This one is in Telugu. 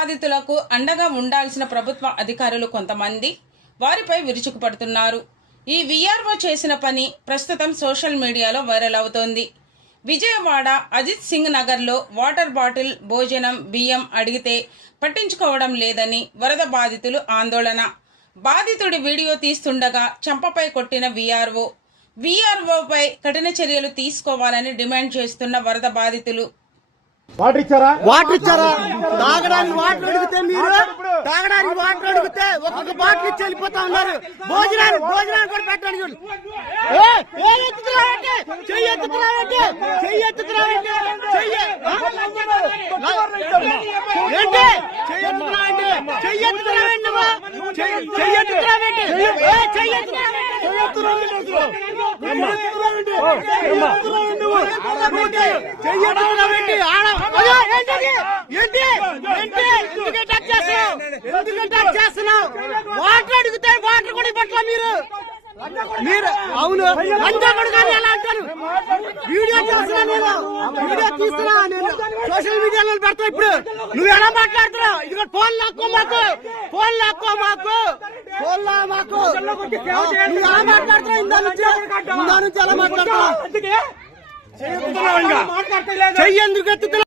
బాధితులకు అండగా ఉండాల్సిన ప్రభుత్వ అధికారులు కొంతమంది వారిపై విరుచుకుపడుతున్నారు. ఈ విఆర్ఓ చేసిన పని ప్రస్తుతం సోషల్ మీడియాలో వైరల్ అవుతోంది. విజయవాడ అజిత్ సింగ్ నగర్లో వాటర్ బాటిల్ భోజనం బియ్యం అడిగితే పట్టించుకోవడం లేదని వరద బాధితులు ఆందోళన. బాధితుడి వీడియో తీస్తుండగా చంపపై కొట్టిన విఆర్ఓ. విఆర్ఓపై కఠిన చర్యలు తీసుకోవాలని డిమాండ్ చేస్తున్న వరద బాధితులు. వాటర్ ఇచ్చారా వాటర్ ఇచ్చారా తాగడానికి వాటర్ అడిగితే మీరు తాగడానికి వాటర్ అడిగితే ఒక్కొక్క బాటిల్ ఇచ్చి వెళ్ళిపోతా ఉన్నారు భోజనాలు భోజనాలు కూడా పెట్టడానికి చూడు. ఏ, ఏం ఎత్తుతున్నావంటే? చెయ్యి ఎత్తుతున్నావంటే? చెయ్యి ఎత్తుతున్నావంటే? చెయ్యి. ఆ? ఏంటి? చెయ్యి ఎత్తుతున్నావంటే? చెయ్యి ఎత్తుతున్నావంటే నువ్వు? చెయ్యి- చెయ్యి ఎత్తుతున్నావంటే? ఏ, చెయ్యి ఎత్తుతున్నావంటే? చెయ్యి ఎత్తుతున్నావంటే? ఆడ అయ్యో, ఏంటది? ఏంటి? ఏంటి? ఎందుకు అటాక్ చేస్తున్నావు? ఎందుకు అటాక్ చేస్తున్నావు? వాటర్ అడిగితే వాటర్ కూడా ఇవ్వట్లా మీరు? మీరు అవును. కూడా కానీ అలా అంటారు? వీడియో చేస్తున్నా నేను. వీడియో తీస్తున్నా నేను. సోషల్ మీడియాలో పెడతా ఇప్పుడు. నువ్వు ఎలా మాట్లాడుతున్నావు? ఇదిగో ఫోన్ లాక్కో మాకు. ఫోన్ లాక్కో మాకు. ఫోన్ లా మాకు. నువ్వు ఎలా మాట్లాడుతున్నావు? ఇందా నుంచి? ఇందా నుంచి ఎలా మాట్లాడుతున్నావు? చెయ్యి ఎందుకు ఎత్తుతున్నావు?